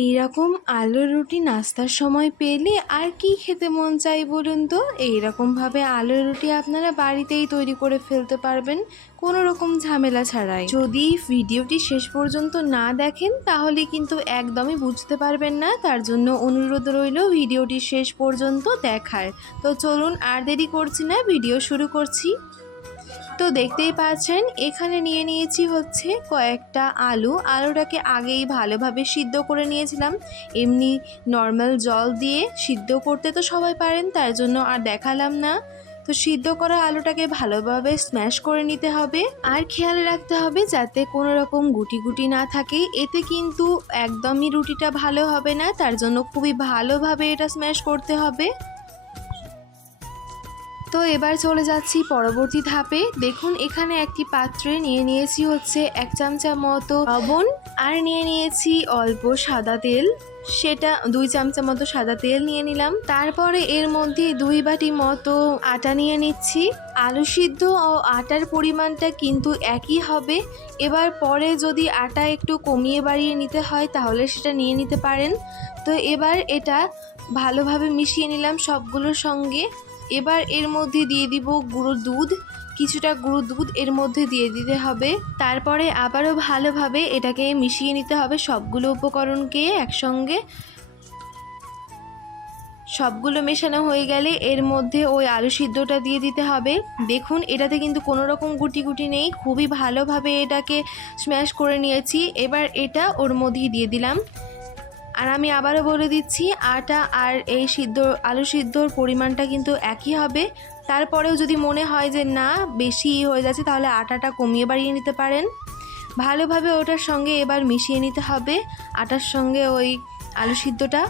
এইরকম আলুর রুটি নাস্তার সময় পেলে আর কি খেতে মন চাই বলুন তো। এইরকমভাবে আলুর রুটি আপনারা বাড়িতেই তৈরি করে ফেলতে পারবেন কোনো রকম ঝামেলা ছাড়াই। যদি ভিডিওটি শেষ পর্যন্ত না দেখেন তাহলে কিন্তু একদমই বুঝতে পারবেন না, তার জন্য অনুরোধ রইল ভিডিওটি শেষ পর্যন্ত দেখার। তো চলুন আর দেরি করছি না, ভিডিও শুরু করছি। তো দেখতেই পাচ্ছেন এখানে নিয়ে নিয়েছি হচ্ছে কয়েকটা আলুটাকে আগেই ভালোভাবে সিদ্ধ করে নিয়েছিলাম। এমনি নর্মাল জল দিয়ে সিদ্ধ করতে তো সবাই পারেন, তার জন্য আর দেখালাম না। তো সিদ্ধ করা আলুটাকে ভালোভাবে স্ম্যাশ করে নিতে হবে, আর খেয়াল রাখতে হবে যাতে কোনো রকম গুটি গুটি না থাকে, এতে কিন্তু একদমই রুটিটা ভালো হবে না। তার জন্য খুবই ভালোভাবে এটা স্ম্যাশ করতে হবে। তো এবার চলে যাচ্ছি পরবর্তী ধাপে। দেখুন এখানে একটি পাত্রে নিয়ে নিয়েছি হচ্ছে 1 চামচা মতো লবণ, আর নিয়ে নিয়েছি অল্প সাদা তেল, সেটা 2 চামচা মতো সাদা তেল নিয়ে নিলাম। তারপরে এর মধ্যে 2 বাটি মতো আটা নিয়ে নিচ্ছি। আলু সিদ্ধ ও আটার পরিমাণটা কিন্তু একই হবে। এবার পরে যদি আটা একটু কমিয়ে বাড়িয়ে নিতে হয় তাহলে সেটা নিয়ে নিতে পারেন। তো এবার এটা ভালোভাবে মিশিয়ে নিলাম সবগুলোর সঙ্গে। এবার এর মধ্যে দিয়ে দিব গুঁড়ো দুধ, কিছুটা গুঁড়ো দুধ এর মধ্যে দিয়ে দিতে হবে। তারপরে আবারও ভালোভাবে এটাকে মিশিয়ে নিতে হবে সবগুলো উপকরণকে একসঙ্গে। সবগুলো মেশানো হয়ে গেলে এর মধ্যে ওই আলু সিদ্ধটা দিয়ে দিতে হবে। দেখুন এটাতে কিন্তু কোনো রকম গুটি গুটি নেই, খুবই ভালোভাবে এটাকে স্ম্যাশ করে নিয়েছি। এবার এটা ওর মধ্যেই দিয়ে দিলাম। আর আমি আবারও বলে দিচ্ছি, আটা আর এই আলু সিদ্ধর পরিমাণটা কিন্তু একই হবে। তারপরেও যদি মনে হয় যে না বেশি হয়ে যাচ্ছে তাহলে আটাটা কমিয়ে বাড়িয়ে নিতে পারেন। ভালোভাবে ওটার সঙ্গে এবার মিশিয়ে নিতে হবে, আটার সঙ্গে ওই আলু সিদ্ধটা।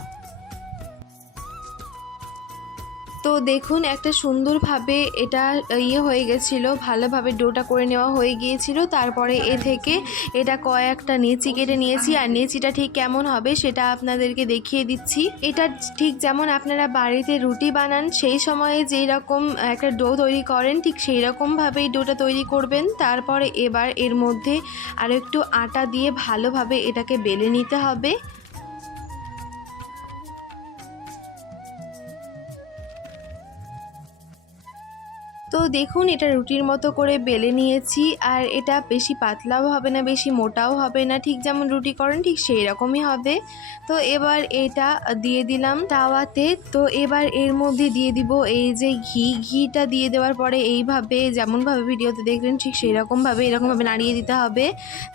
তো দেখুন একটা সুন্দরভাবে এটা হয়ে গেছিলো, ভালোভাবে ডোটা করে নেওয়া হয়ে গিয়েছিল। তারপরে এ থেকে এটা কয়েকটা নেচি কেটে নিয়েছি, আর নেচিটা ঠিক কেমন হবে সেটা আপনাদেরকে দেখিয়ে দিচ্ছি। এটা ঠিক যেমন আপনারা বাড়িতে রুটি বানান সেই সময়ে যেই রকম একটা ডো তৈরি করেন ঠিক সেই রকমভাবেই ডোটা তৈরি করবেন। তারপরে এবার এর মধ্যে আরও একটু আটা দিয়ে ভালোভাবে এটাকে বেলে নিতে হবে। তো দেখুন এটা রুটির মতো করে বেলে নিয়েছি, আর এটা বেশি পাতলাও হবে না বেশি মোটাও হবে না, ঠিক যেমন রুটি করেন ঠিক সেই রকমই হবে। তো এবার এটা দিয়ে দিলাম তাওয়াতে। তো এবার এর মধ্যে দিয়ে দিব এই যে ঘিটা দিয়ে দেওয়ার পরে এইভাবে যেমনভাবে ভিডিওতে দেখলেন ঠিক সেই রকমভাবে এরকমভাবে নাড়িয়ে দিতে হবে।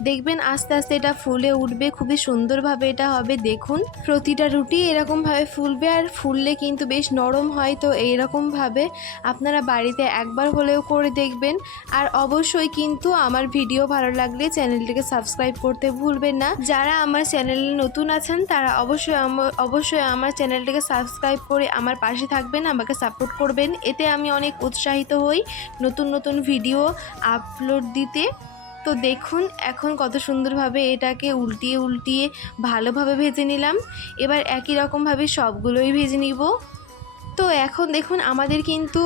দেখবেন আস্তে আস্তে এটা ফুলে উঠবে, খুবই সুন্দরভাবে এটা হবে। দেখুন প্রতিটা রুটি এরকমভাবে ফুলবে, আর ফুললে কিন্তু বেশ নরম হয়। তো এইরকমভাবে আপনারা বাড়িতে একবার হলেও করে দেখবেন। আর অবশ্যই কিন্তু আমার ভিডিও ভালো লাগলে চ্যানেলটিকে সাবস্ক্রাইব করতে ভুলবেন না। যারা আমার চ্যানেলে নতুন আছেন তারা অবশ্যই আমার চ্যানেলটিকে সাবস্ক্রাইব করে আমার পাশে থাকবেন, আমাকে সাপোর্ট করবেন। এতে আমি অনেক উৎসাহিত হই নতুন নতুন ভিডিও আপলোড দিতে। তো দেখুন এখন কত সুন্দরভাবে এটাকে উল্টিয়ে ভালোভাবে ভেজে নিলাম। এবার একই রকমভাবে সবগুলোই ভেজে নিব। তো এখন দেখুন আমাদের কিন্তু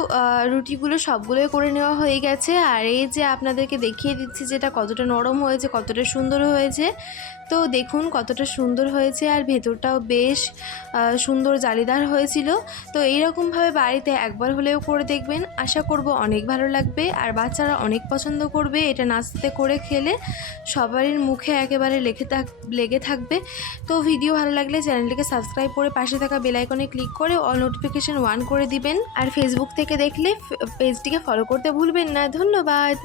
রুটিগুলো সবগুলোই করে নেওয়া হয়ে গেছে। আর এই যে আপনাদেরকে দেখিয়ে দিচ্ছি যেটা কতটা নরম হয়েছে, কতটা সুন্দর হয়েছে। তো দেখুন কতটা সুন্দর হয়েছে, আর ভেতরটাও বেশ সুন্দর জালিদার হয়েছিল। তো এইরকমভাবে বাড়িতে একবার হলেও করে দেখবেন, আশা করব অনেক ভালো লাগবে আর বাচ্চারা অনেক পছন্দ করবে। এটা নাস্তাতে করে খেলে সবারই মুখে একেবারে লেগে থাকবে। তো ভিডিও ভালো লাগলে চ্যানেলটিকে সাবস্ক্রাইব করে পাশে থাকা বেল আইকনে ক্লিক করে অল নোটিফিকেশন 1 করে দিবেন। আর ফেসবুক থেকে দেখলে পেজটিকে ফলো করতে ভুলবেন না। ধন্যবাদ।